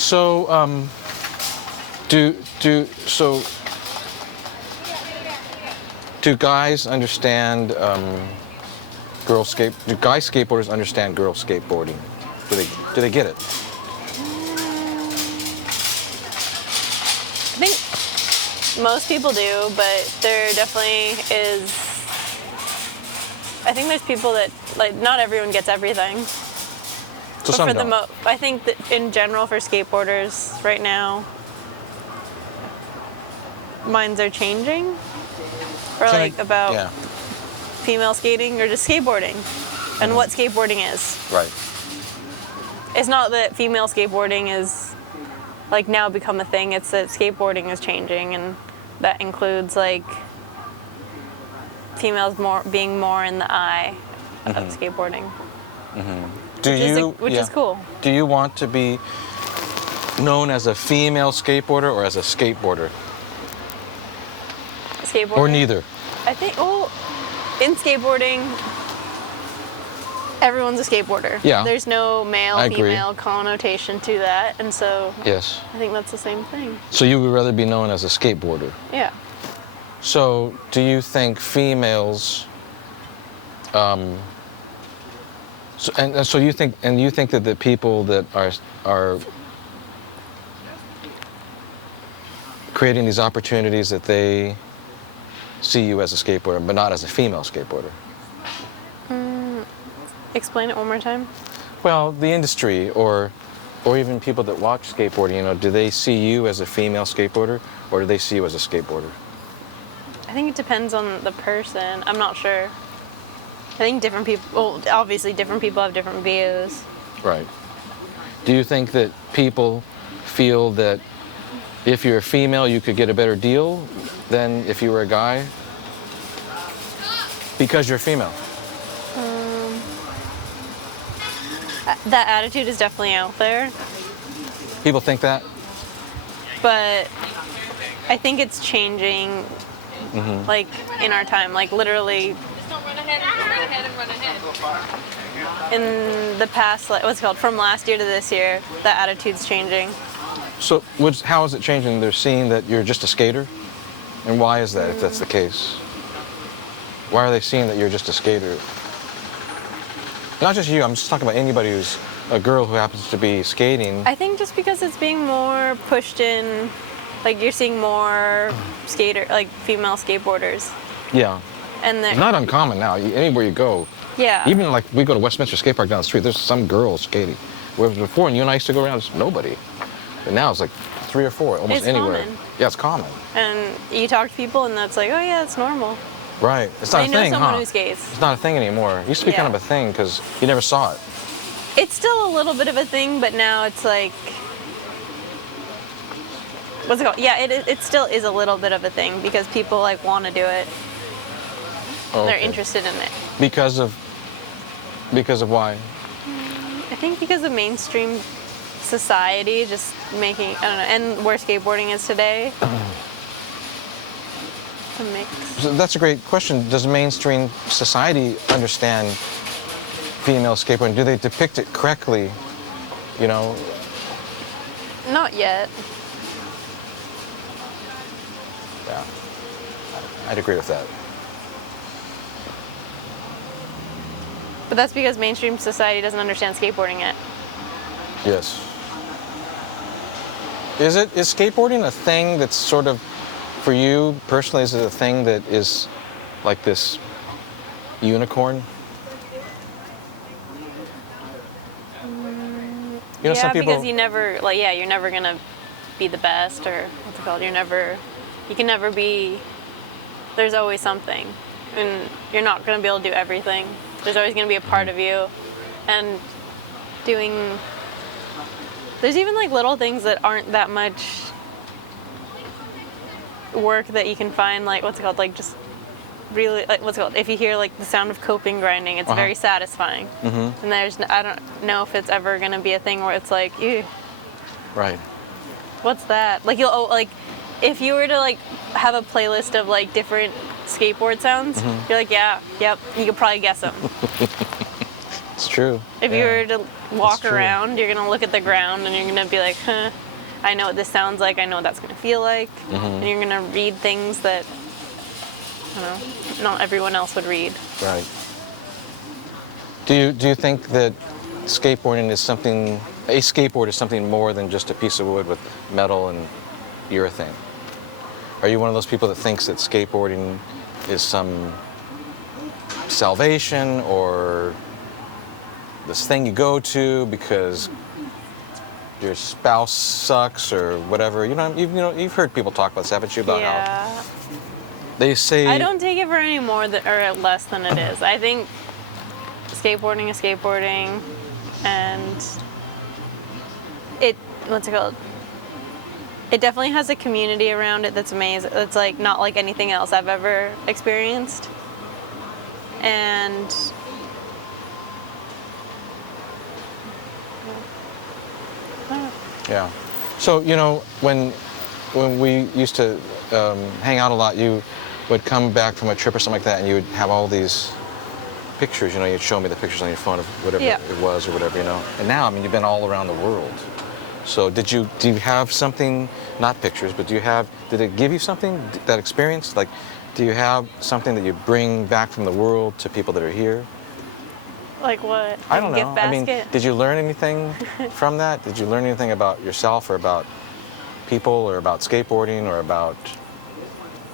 So, do guys understand do guy skateboarders understand girl skateboarding? Do they get it? I think most people do, but there definitely is. I think there's people that, like, not everyone gets everything. So But some for the don't. I think that in general for skateboarders right now, minds are changing, or like about Yeah. female skating or just skateboarding, and what skateboarding is. Right. It's not that female skateboarding is like now become a thing. It's that skateboarding is changing, and that includes like females being more in the eye of skateboarding. Which is cool. Do you want to be known as a female skateboarder or as a skateboarder? Skateboarding. Or neither? I think, in skateboarding, everyone's a skateboarder. Yeah. There's no male, I agree. female connotation to that, and so Yes. I think that's the same thing. So you would rather be known as a skateboarder? Yeah. So do you think females, so you think that the people that are creating these opportunities, that they see you as a skateboarder, but not as a female skateboarder? Explain it one more time. Well, the industry, or even people that watch skateboarding, do they see you as a female skateboarder, or do they see you as a skateboarder? I think it depends on the person. I'm not sure. I think different people, well, obviously different people have different views. Right. Do you think that people feel that if you're a female, you could get a better deal than if you were a guy? Because you're female. That attitude is definitely out there, People think that? but I think it's changing, like, in our time. Like, literally, Don't run ahead and run ahead. in the past, like, what's it called, from last year to this year, that attitude's changing. So how is it changing? They're seeing that you're just a skater? And why is that, if that's the case? Why are they seeing that you're just a skater? Not just you, I'm just talking about anybody who's a girl who happens to be skating. I think just because it's being more pushed in, like, you're seeing more female skateboarders. Yeah. And It's not uncommon now. Anywhere you go. yeah. Even like we go to Westminster Skate Park down the street, there's some girls skating. Whereas before, when you and I used to go around, there's nobody. But now it's like 3 or 4, almost It's anywhere. common. Yeah, it's common. And you talk to people and that's like, oh yeah, it's normal. Right. It's not They a know thing, someone huh? who skates. It's not a thing anymore. It used to be kind Yeah. of a thing because you never saw it. It's still a little bit of a thing, but now it's like, what's it called? Yeah, it still is a little bit of a thing because people like want to do it. Oh, They're okay. interested in it. Because of why? I think because of mainstream society just making, I don't know, and where skateboarding is today. A mix. So that's a great question. Does mainstream society understand female skateboarding? Do they depict it correctly? Not yet. Yeah. I'd agree with that. But that's because mainstream society doesn't understand skateboarding yet. Yes. Is skateboarding a thing that's sort of, for you personally, is it a thing that is like this unicorn? Yeah, some people. because you're never gonna be the best, or what's it called? You can never be. There's always something, and you're not gonna be able to do everything. There's always gonna be a part of you, and there's even like little things that aren't that much work that you can find, like what's it called? Like just really, like what's it called? If you hear like the sound of coping grinding, it's very satisfying. Mm-hmm. And I don't know if it's ever gonna be a thing where it's like, ew. Right. What's that? Like if you were to like have a playlist of like different skateboard sounds, you're like, yeah, yep, you could probably guess them. It's true. If you Yeah. were to walk true. around, you're gonna look at the ground and you're gonna be like, huh, I know what this sounds like, I know what that's gonna feel like. Mm-hmm. And you're gonna read things that, I don't know, not everyone else would read. Right. Do you think that skateboarding is something, a skateboard is something more than just a piece of wood with metal and urethane? Are you one of those people that thinks that skateboarding is some salvation or this thing you go to because your spouse sucks or whatever? You've heard people talk about this, haven't you? About how Yeah. they say. I don't take it for any more or less than it is. I think skateboarding is skateboarding, and what's it called? It definitely has a community around it that's amazing. It's like not like anything else I've ever experienced. And Yeah. So when we used to hang out a lot, you would come back from a trip or something like that, and you would have all these pictures. You'd show me the pictures on your phone of whatever Yeah. it was or whatever. And now, I mean, you've been all around the world. So do you have something? Not pictures, but did it give you something, that experience? Like, do you have something that you bring back from the world to people that are here? like what? I don't know. Gift I mean, basket? did you learn anything from that? Did you learn anything about yourself or about people or about skateboarding or about...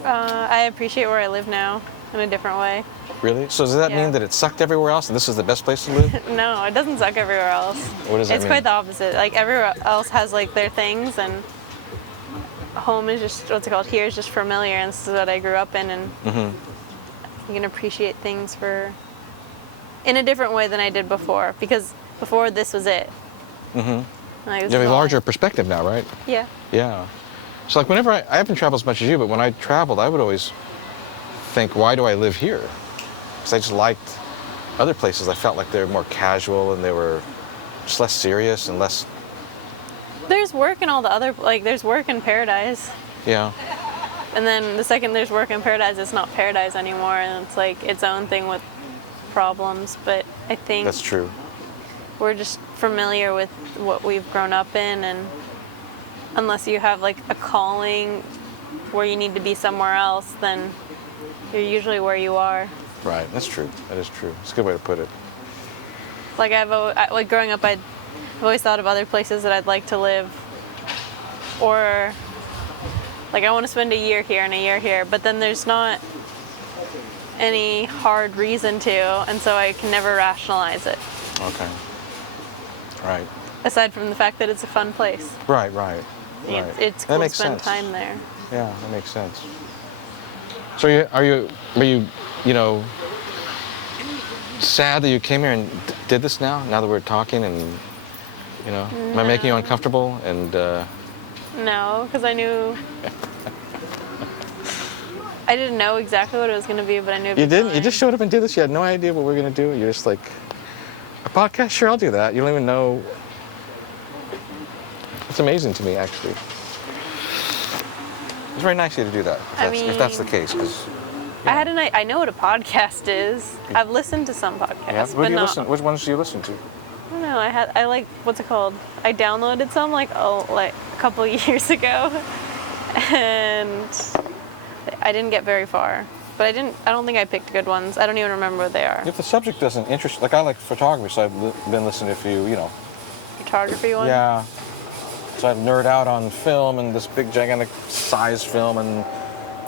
I appreciate where I live now in a different way. Really? So does that Yeah. mean that it sucked everywhere else and this is the best place to live? No, it doesn't suck everywhere else. What does that It's mean? quite the opposite. Like everywhere else has like their things, and home is just what's it called? Here is just familiar, and this is what I grew up in, and you can appreciate things in a different way than I did before, because before this was it. Mm-hmm. Like, You have a larger perspective now, right? Yeah. Yeah. So like whenever I haven't traveled as much as you, but when I traveled, I would always think, why do I live here? Because I just liked other places. I felt like they were more casual and they were just less serious and less... There's work in all the other, like there's work in paradise. Yeah. And then the second there's work in paradise, it's not paradise anymore, and it's like its own thing with problems. But I think That's true. we're just familiar with what we've grown up in, and unless you have like a calling where you need to be somewhere else, then you're usually where you are. Right. That's true. That is true. It's a good way to put it. Like like growing up, I've always thought of other places that I'd like to live, or like I want to spend a year here and a year here, but then there's not any hard reason to, and so I can never rationalize it. Okay. Right. Aside from the fact that it's a fun place. Right. Right. Right. It's That cool to makes spend sense. time there. Yeah, that makes sense. So are you sad that you came here and did this now that we're talking, and am I making you uncomfortable? And No, because I knew. I didn't know exactly what it was going to be, but I knew. you didn't? You just showed up and did this? You had no idea what we were going to do? You're just like, a podcast? Sure, I'll do that. You don't even know. It's amazing to me, actually. It's very nice of you to do that, if that's the case. 'Cause, I know what a podcast is. I've listened to some podcasts, what but do you not. listen? Which ones do you listen to? I don't know. I like, what's it called? I downloaded some like a couple years ago, and I didn't get very far. But I don't think I picked good ones. I don't even remember what they are. If the subject doesn't interest, like I like photography, so I've been listening to a few, Photography one. Yeah. So I nerd out on film and this big gigantic size film and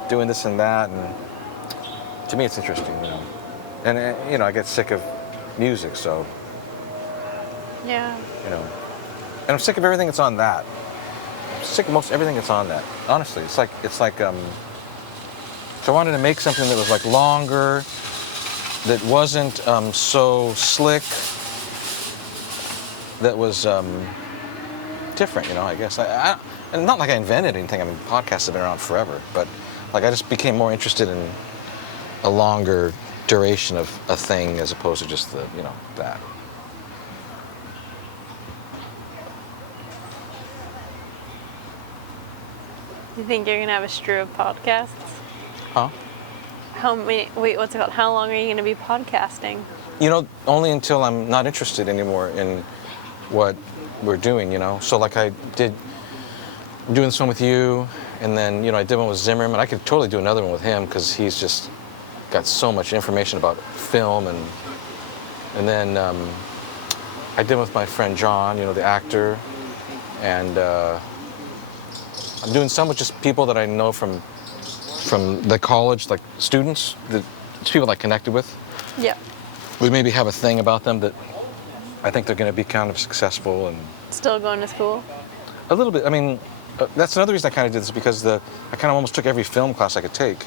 doing this and that, and to me it's interesting, And I get sick of music, so Yeah. and I'm sick of everything that's on that. I'm sick of most everything that's on that. Honestly, it's like so I wanted to make something that was like longer, that wasn't so slick, that was different, I guess. And not like I invented anything. I mean, podcasts have been around forever, but like I just became more interested in a longer duration of a thing as opposed to just that. You think you're gonna have a strew of podcasts? Huh? what's it called? How long are you going to be podcasting? You know, only until I'm not interested anymore in what we're doing, you know. So like I'm doing this one with you, and then, you know, I did one with Zimmerman. I could totally do another one with him because he's just got so much information about film, and then I did one with my friend John, you know, the actor, and I'm doing some with just people that I know from the college, like students, people I connected with. Yeah. We maybe have a thing about them that I think they're going to be kind of successful and Still going to school? a little bit. I mean, that's another reason I kind of did this because I kind of almost took every film class I could take,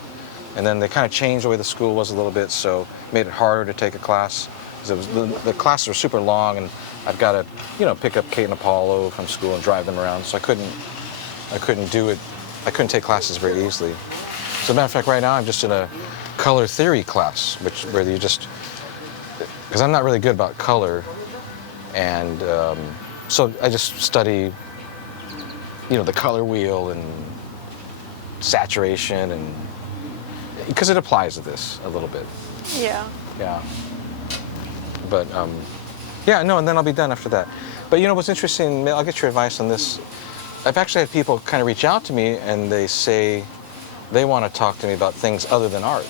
and then they kind of changed the way the school was a little bit, so made it harder to take a class. Because the classes were super long, and I've got to, you know, pick up Kate and Apollo from school and drive them around, so I couldn't do it. I couldn't take classes very easily. So, as a matter of fact, right now I'm just in a color theory class, where you just, because I'm not really good about color, and so I just study, you know, the color wheel and saturation, and because it applies to this a little bit. Yeah. Yeah. But yeah, no, and then I'll be done after that. But you know what's interesting? I'll get your advice on this. I've actually had people kind of reach out to me and they say they want to talk to me about things other than art.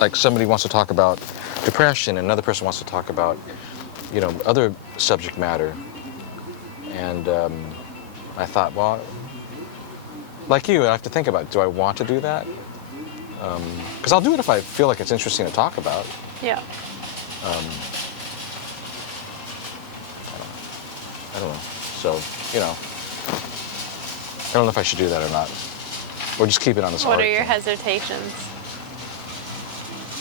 Like somebody wants to talk about depression, and another person wants to talk about, you know, other subject matter. And I thought, well, like you, I have to think about, do I want to do that? Because I'll do it if I feel like it's interesting to talk about. Yeah. I don't know. So, you know, I don't know if I should do that or not. Or just keep it on this art What are your thing. hesitations?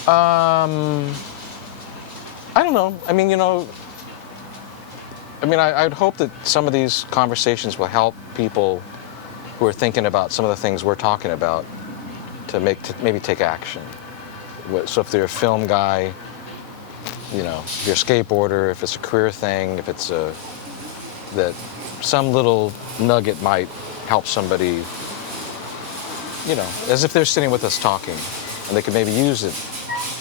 I don't know. I mean, you know, I would hope that some of these conversations will help people who are thinking about some of the things we're talking about to maybe take action. So if they're a film guy, you know, if you're a skateboarder, if it's a career thing, if it's that some little nugget might help somebody, you know, as if they're sitting with us talking, and they could maybe use it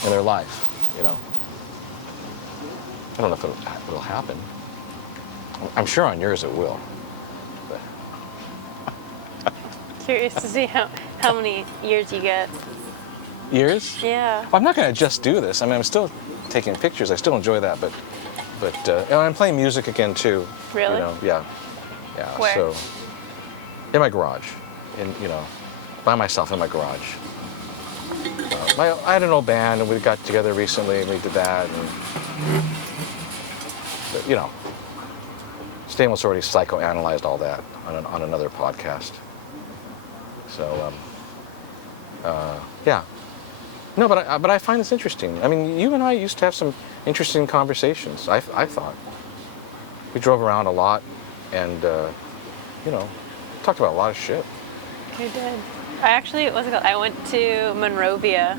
in their life, you know. I don't know if it'll happen. I'm sure on yours it will. But Curious to see how many years you get. years? Yeah. Well, I'm not going to just do this. I mean, I'm still taking pictures. I still enjoy that, but and I'm playing music again too. Really? You know, yeah. Where? So in my garage, by myself in my garage. I had an old band, and we got together recently, and we did that. But, you know, Stamos already psychoanalyzed all that on another podcast. So, yeah. No, but I find this interesting. I mean, you and I used to have some interesting conversations. I thought we drove around a lot, and you know, talked about a lot of shit. We did. I went to Monrovia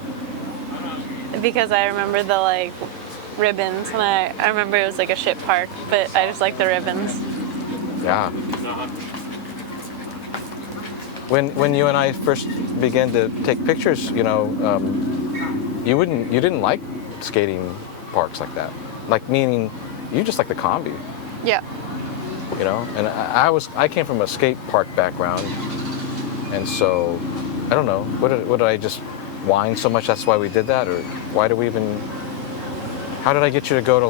because I remember the like ribbons, and I remember it was like a shit park, but I just like the ribbons. Yeah. When you and I first began to take pictures, you know, you didn't like skating parks like that. Like, meaning you just like the combi. Yeah. You know, and I came from a skate park background, and so I don't know, what did I just whine so much that's why we did that, or how did I get you to go to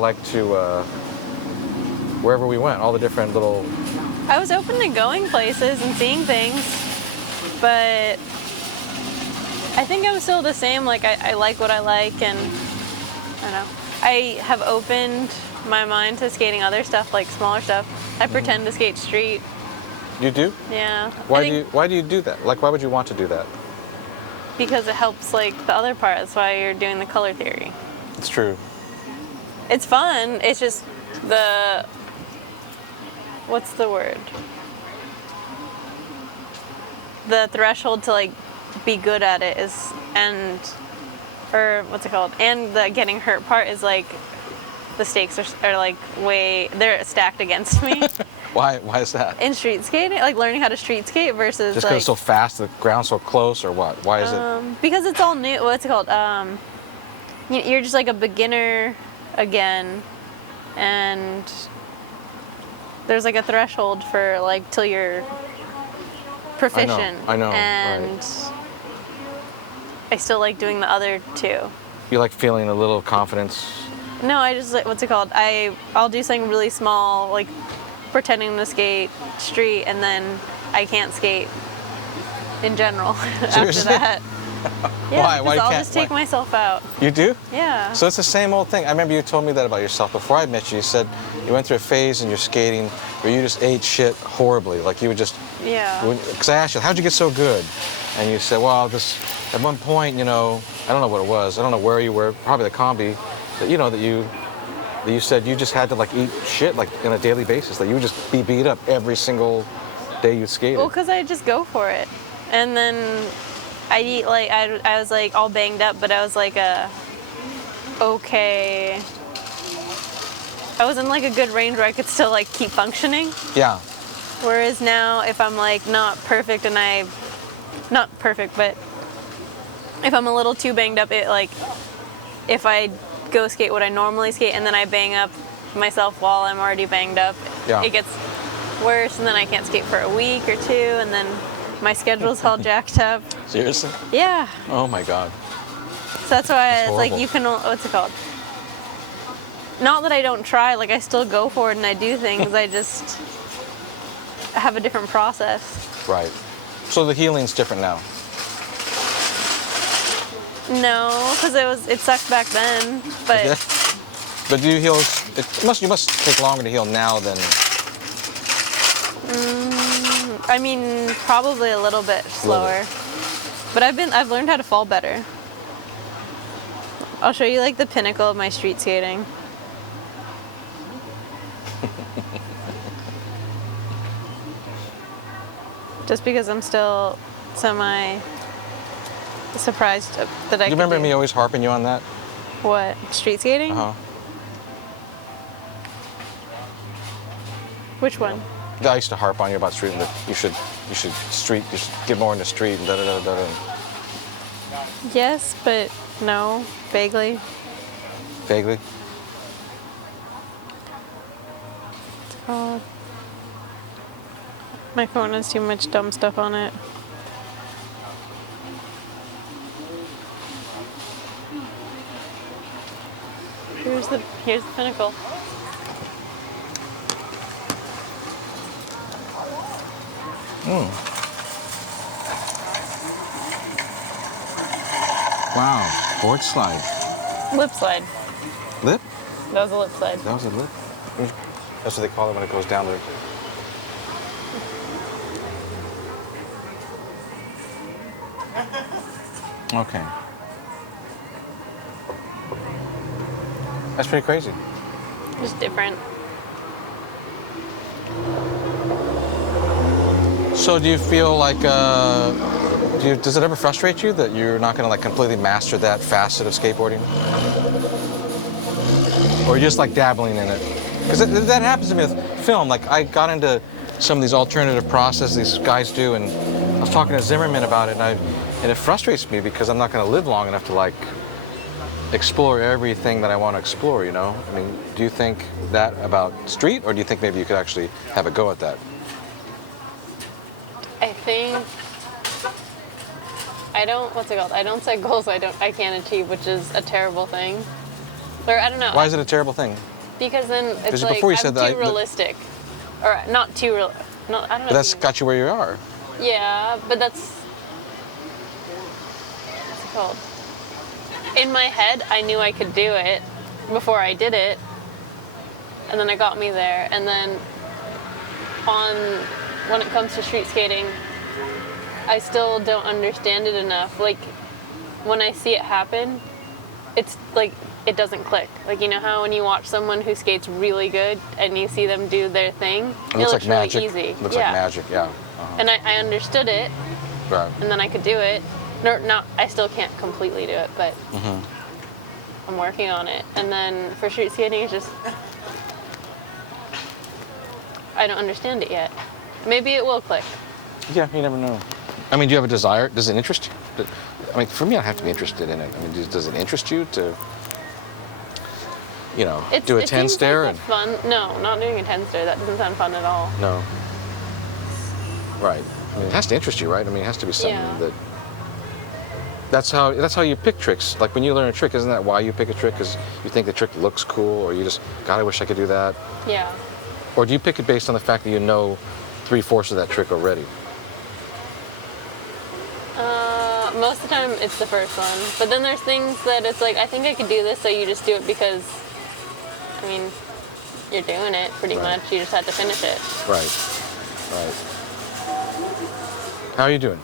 wherever we went, all the different little... I was open to going places and seeing things, but I think I'm still the same. Like, I like what I like, and I don't know. I have opened my mind to skating other stuff, like smaller stuff. I pretend to skate street. You do? Yeah. Why do you do that? Like, why would you want to do that? Because it helps, like, the other part. That's why you're doing the color theory. It's true. It's fun. It's just what's the word? The threshold to, like, be good at it is, and the getting hurt part is, like, the stakes are like they're stacked against me. Why is that? In street skating, like learning how to street skate versus Just because like it's so fast, the ground's so close, or what? Why is it? because it's all new. What's it called? You're just like a beginner again, and there's like a threshold for like till you're proficient. I know. And Right. I still like doing the other two. You like feeling a little confidence. No, I just like what's it called? I'll do something really small, like pretending to skate street, and then I can't skate in general after Seriously? that. Yeah, Why? Why because I'll can't- just take why? myself out. You do? Yeah. So it's the same old thing. I remember you told me that about yourself before I met you. You said you went through a phase in your skating where you just ate shit horribly. Like you would just, Yeah. because I asked you, how'd you get so good? And you said, well, just at one point, you know, I don't know what it was. I don't know where you were, probably the combi, that, you know, that you said you just had to like eat shit like on a daily basis. That you would just be beat up every single day you skated. Well, because I just go for it. And then I'd eat like, I was like all banged up, but I was like okay. I was in like a good range where I could still like keep functioning. Yeah. Whereas now, if I'm like not perfect and not perfect, but if I'm a little too banged up, it like, if I go skate what I normally skate and then I bang up myself while I'm already banged up, Yeah. it gets worse, and then I can't skate for a week or two, and then my schedule's all jacked up. Seriously? Yeah. Oh my God. So that's why That's it's like horrible. you can, what's it called? Not that I don't try, like I still go for it and I do things, I just have a different process. Right. So the healing's different now. No, because it sucked back then, but Yeah. But do you heal? You must take longer to heal now than. I mean, probably a little bit slower. But I've learned how to fall better. I'll show you like the pinnacle of my street skating. Just because I'm still semi surprised that I Do you could remember do. me always harping you on that? What? Street skating? Uh huh. Which one? I used to harp on you about street, that you should get more into street and da da da da. Yes, but no, vaguely. Vaguely. Oh. My phone has too much dumb stuff on it. Here's the pinnacle. Wow. Board slide. Lip slide. Lip? That was a lip slide. That was a lip. That's what they call it when it goes down there. Okay. That's pretty crazy. Just different. So do you feel like, does it ever frustrate you that you're not going to like completely master that facet of skateboarding? Or you're just like dabbling in it? Because that happens to me with film. Like I got into some of these alternative processes these guys do, and I was talking to Zimmerman about it, and it frustrates me because I'm not going to live long enough to like explore everything that I want to explore, you know? I mean, do you think that about street, or do you think maybe you could actually have a go at that? I think I don't. What's it called? I don't set goals I can't achieve, which is a terrible thing. Or I don't know. Why is it a terrible thing? Because then it's 'Cause like before you I'm said too that, realistic, or not too real. No, I don't know. But that's got you where you are. Yeah, but that's what's it called? In my head, I knew I could do it before I did it, and then it got me there. And then when it comes to street skating, I still don't understand it enough. Like when I see it happen, it's like it doesn't click. Like you know how when you watch someone who skates really good and you see them do their thing, It looks like really magic. easy. Looks yeah. like magic, yeah. Uh-huh. And I understood it, Right. and then I could do it. No, not I still can't completely do it, but I'm working on it. And then for street skating, it's just I don't understand it yet. Maybe it will click. Yeah, you never know. I mean, do you have a desire? Does it interest you? I mean, for me, I have to be interested in it. I mean, does it interest you to, do a 10 stare? Like fun. No, not doing a 10 stare. That doesn't sound fun at all. No. Right. I mean, it has to interest you, right? I mean, it has to be something that. That's how you pick tricks. Like when you learn a trick, isn't that why you pick a trick? Because you think the trick looks cool, or you just, God, I wish I could do that. Yeah. Or do you pick it based on the fact that you know 3/4 of that trick already? Most of the time, it's the first one. But then there's things that it's like, I think I could do this, so you just do it because, I mean, you're doing it pretty much. You just have to finish it. Right. Right. How are you doing?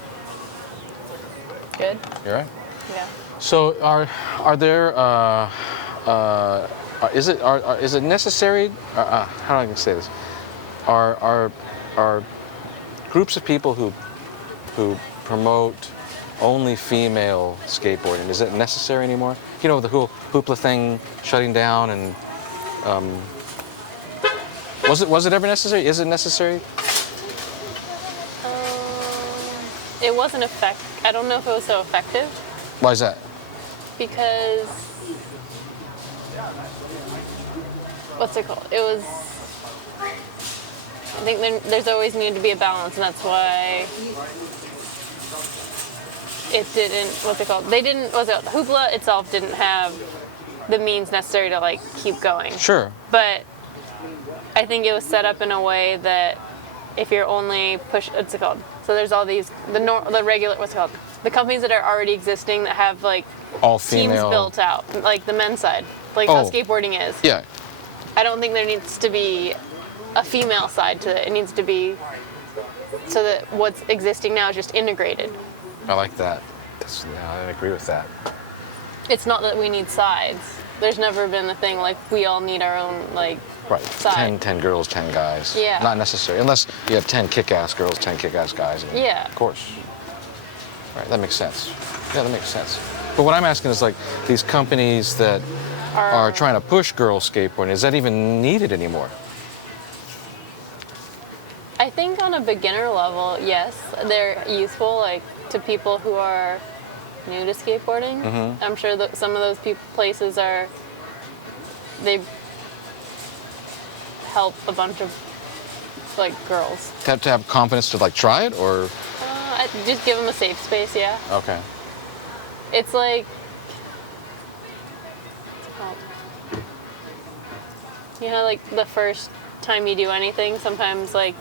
Good. You all right? Yeah. So are there is it necessary? How do I say this? Are groups of people who promote only female skateboarding, is it necessary anymore? You know, the whole hoopla thing shutting down, and was it ever necessary? Is it necessary? It wasn't I don't know if it was so effective. Why is that? Because what's it called? It was. I think there's always needed to be a balance, and that's why it didn't. What's it called? They didn't. Hoopla itself didn't have the means necessary to like keep going. Sure. But I think it was set up in a way that if you're only what's it called? So there's all these the regular what's it called? The companies that are already existing that have like all teams female built out, like the men's side, like how skateboarding is. Yeah. I don't think there needs to be a female side to it. It needs to be so that what's existing now is just integrated. I like that. I agree with that. It's not that we need sides. There's never been the thing like we all need our own like side. 10 girls, 10 guys. Yeah. Not necessary, unless you have 10 kick-ass girls, 10 kick-ass guys. And Yeah. Of course. Right, that makes sense. Yeah, that makes sense. But what I'm asking is like these companies that are trying to push girls skateboarding, is that even needed anymore? I think on a beginner level, yes, they're useful like to people who are new to skateboarding. Mm-hmm. I'm sure that some of those places they help a bunch of like girls. To have confidence to like try it, or? Just give them a safe space, yeah. Okay. It's like, like the first time you do anything, sometimes like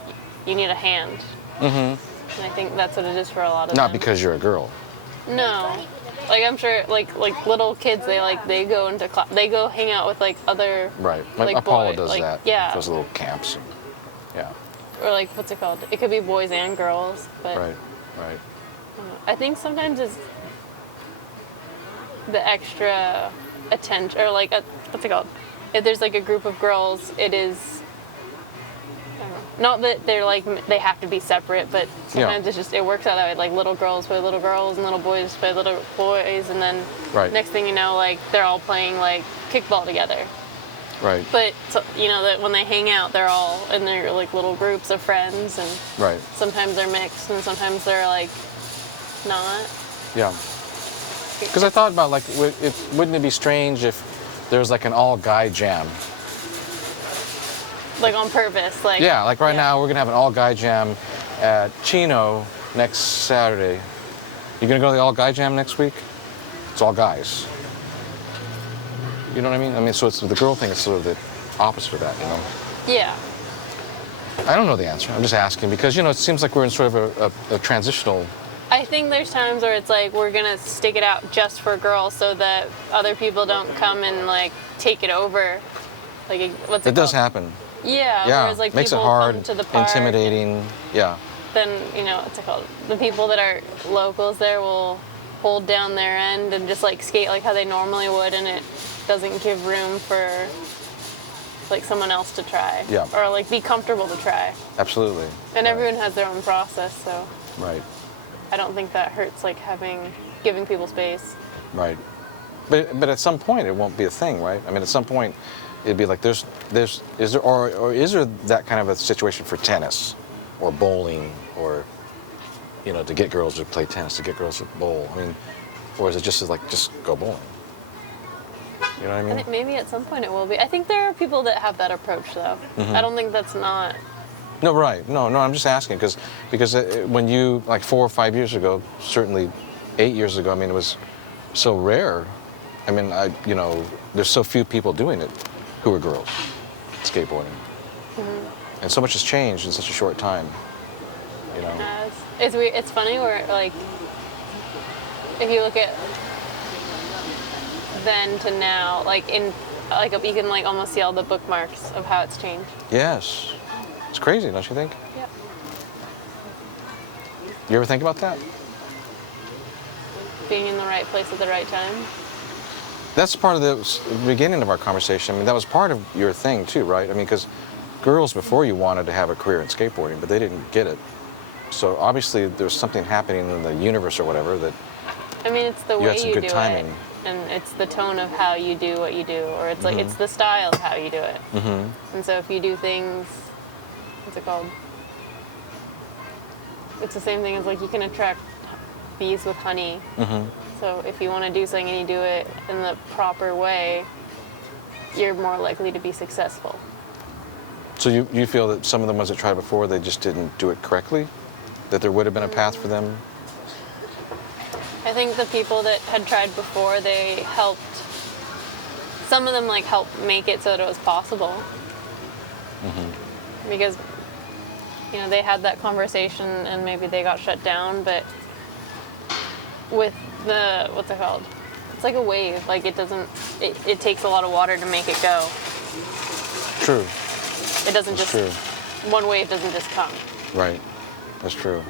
you need a hand. Mm-hmm. And I think that's what it is for a lot of them. Not because you're a girl. No. Like I'm sure like little kids, they go into they go hang out with like other Right. Like Apollo does like, that. Yeah. Those little camps. Yeah. Or like what's it called? It could be boys and girls, but Right. I think sometimes it's the extra attention, or like what's it called? If there's like a group of girls, it is. I don't know, not that they're like they have to be separate, but sometimes it's just it works out that way. Like little girls play little girls, and little boys play little boys, and then next thing you know, like they're all playing like kickball together. Right. But that when they hang out, they're all in their like little groups of friends, and sometimes they're mixed, and sometimes they're like not. Yeah. Because I thought about like, wouldn't it be strange if there's like an all-guy jam? Like on purpose, like. Yeah, like right now we're gonna have an all-guy jam at Chino next Saturday. You gonna go to the all-guy jam next week? It's all guys. You know what I mean? I mean, so it's the girl thing is sort of the opposite of that, you know? Yeah. I don't know the answer. I'm just asking because, it seems like we're in sort of a transitional. I think there's times where it's like we're going to stick it out just for girls so that other people don't come and like take it over. Like, what's it It does called? happen. Yeah. Yeah. Whereas like Makes it people hard, come to the park, intimidating. Yeah. Then, what's it called? The people that are locals there will hold down their end and just like skate like how they normally would, and it doesn't give room for like someone else to try. Yeah. Or like be comfortable to try. Absolutely. And everyone has their own process, so. Right. I don't think that hurts like giving people space. Right. But at some point it won't be a thing, right? I mean, at some point it'd be like is there or is there that kind of a situation for tennis or bowling or to get girls to play tennis, to get girls to bowl? I mean, or is it just like just go bowling? You know what I I mean? think maybe at some point it will be. I think there are people that have that approach, though. I don't think that's not. No, right. No, I'm just asking because when you, like 4 or 5 years ago, certainly 8 years ago, I mean, it was so rare. I mean, there's so few people doing it who are girls, skateboarding. And so much has changed in such a short time, It's weird. It's funny where, like, if you look at then to now, like, you can, like, almost see all the bookmarks of how it's changed. Yes. It's crazy, don't you think? Yeah. You ever think about that? Being in the right place at the right time. That's part of the beginning of our conversation. I mean, that was part of your thing too, right? I mean, because girls before you wanted to have a career in skateboarding, but they didn't get it. So obviously there's something happening in the universe or whatever that I mean, it's the you way had some you good do timing. it, and it's the tone of how you do what you do, or it's like it's the style of how you do it. And so if you do things, what's it called? It's the same thing as, like, you can attract bees with honey. So if you want to do something and you do it in the proper way, you're more likely to be successful. So you feel that some of the ones that tried before, they just didn't do it correctly? That there would have been a path for them? I think the people that had tried before, they helped, some of them, like, helped make it so that it was possible. Because, they had that conversation and maybe they got shut down, but with the, what's it called? It's like a wave. Like, it takes a lot of water to make it go. True. It doesn't That's just, true. one wave doesn't just come. Right. That's true.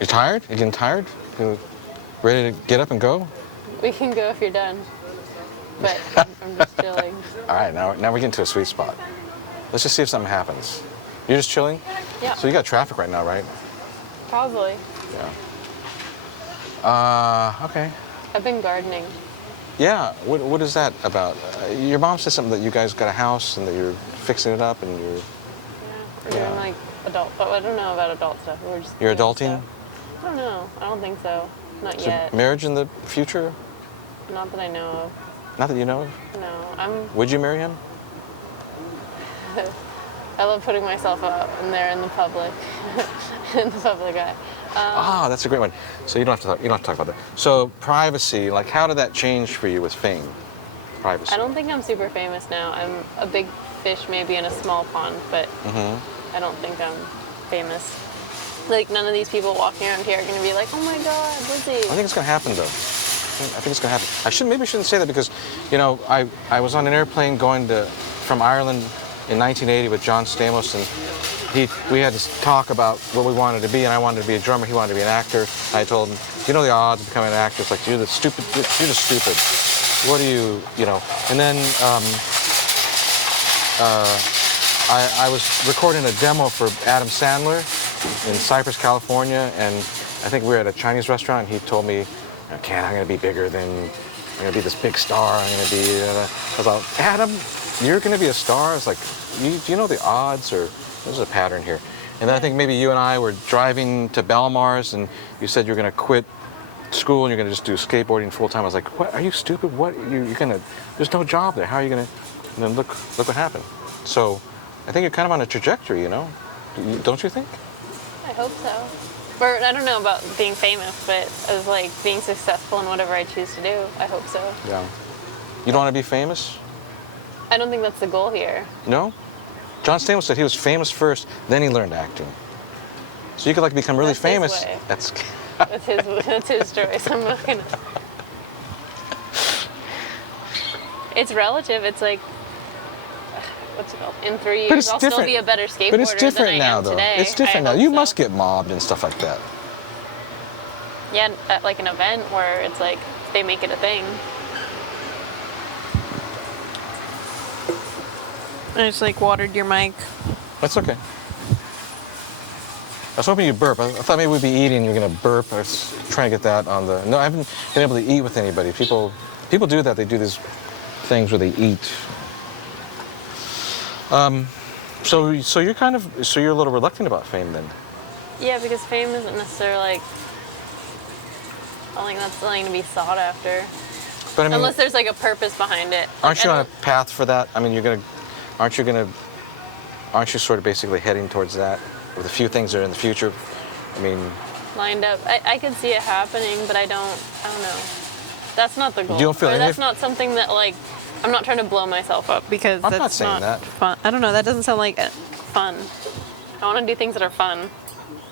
You tired? You getting tired? You ready to get up and go? We can go if you're done. But I'm just chilling. All right, now we're getting to a sweet spot. Let's just see if something happens. You're just chilling? Yeah. So you got traffic right now, right? Probably. Yeah. Okay. I've been gardening. Yeah. What is that about? Your mom said something that you guys got a house and that you're fixing it up and you're... Yeah. We're doing, like, adult, but I don't know about adult stuff. We're just You're doing adulting? stuff. I don't know. I don't think so. Not Is yet. marriage in the future? Not that I know of. Not that you know of? No. Would you marry him? I love putting myself out and there in the public, in the public eye. That's a great one. So you don't have to talk about that. So privacy, like, how did that change for you with fame? Privacy. I don't think I'm super famous now. I'm a big fish maybe in a small pond, but I don't think I'm famous. Like, none of these people walking around here are going to be like, oh my God, Lizzie. I think it's going to happen, though. I think it's going to happen. Maybe I shouldn't say that because, I was on an airplane going from Ireland in 1980 with John Stamos, and we had to talk about what we wanted to be, and I wanted to be a drummer, he wanted to be an actor. And I told him, the odds of becoming an actor? It's like, you're just stupid. What do you, And then I was recording a demo for Adam Sandler in Cypress, California, and I think we were at a Chinese restaurant, and he told me, Ken, I'm going to be bigger than, I'm going to be this big star, I'm going to be, I was like, Adam, you're going to be a star? I was like, do you know the odds? Or there's a pattern here. And then I think maybe you and I were driving to Belmars, and you said you're going to quit school and you're going to just do skateboarding full time. I was like, what? Are you stupid? What? You're going to, there's no job there. How are you going to? And then look what happened. So I think you're kind of on a trajectory, Don't you think? I hope so. Or I don't know about being famous, but as, like, being successful in whatever I choose to do, I hope so. Yeah. You don't want to be famous? I don't think that's the goal here. No? John Stamos said he was famous first, then he learned acting. So you could, like, become really That's his famous. way. That's That's his choice. I'm not gonna. It's relative. It's like, what's it called? In 3 But years, it's I'll different. still be a better skateboarder But it's different than I now, am though. today. It's different I now. hope You so. must get mobbed and stuff like that. Yeah, at, like, an event where it's like they make it a thing. I just, like, watered your mic. That's okay. I was hoping you'd burp. I thought maybe we'd be eating, you're going to burp. I was trying to get that on the... No, I haven't been able to eat with anybody. People do that. They do these things where they eat So you're a little reluctant about fame then. Yeah, because fame isn't necessarily like, I don't think that's something to be sought after. But I mean, Unless there's like a purpose behind it. aren't Like, you I on a don't- path for that? I mean, aren't you sort of basically heading towards that? With a few things that are in the future. I mean, lined up? I could see it happening, but I don't know. That's not the goal. You don't feel Or any that's of- not something that like, I'm not trying to blow myself up because I'm that's not saying that. fun. I don't know, that doesn't sound like fun. I want to do things that are fun.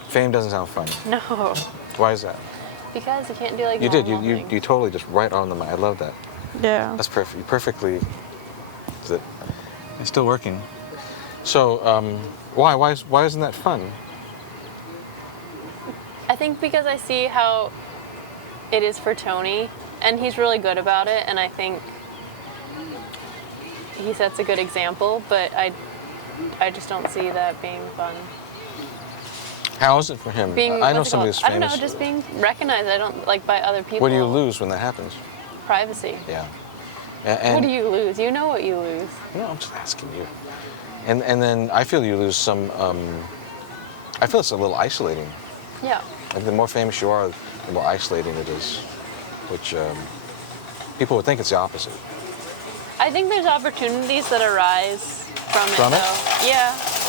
fame doesn't sound fun. No. Why is that? Because you can't do like You did. normal You things. totally just right on the money. I love that. Yeah. That's perfect. You perfectly. Is it? It's still working. So, why isn't that fun? I think because I see how it is for Tony, and he's really good about it, and I think he sets a good example, but I just don't see that being fun. How is it for him? Being, I know what's it somebody called? who's I don't famous. know, just being recognized. I don't, like, by other people. What do you lose when that happens? Privacy. Yeah. And What do you lose? You know what you lose. No, I'm just asking you. And then I feel you lose some. I feel it's a little isolating. Yeah. Like the more famous you are, the more isolating it is, which people would think it's the opposite. I think there's opportunities that arise from it, From it? though. Yeah.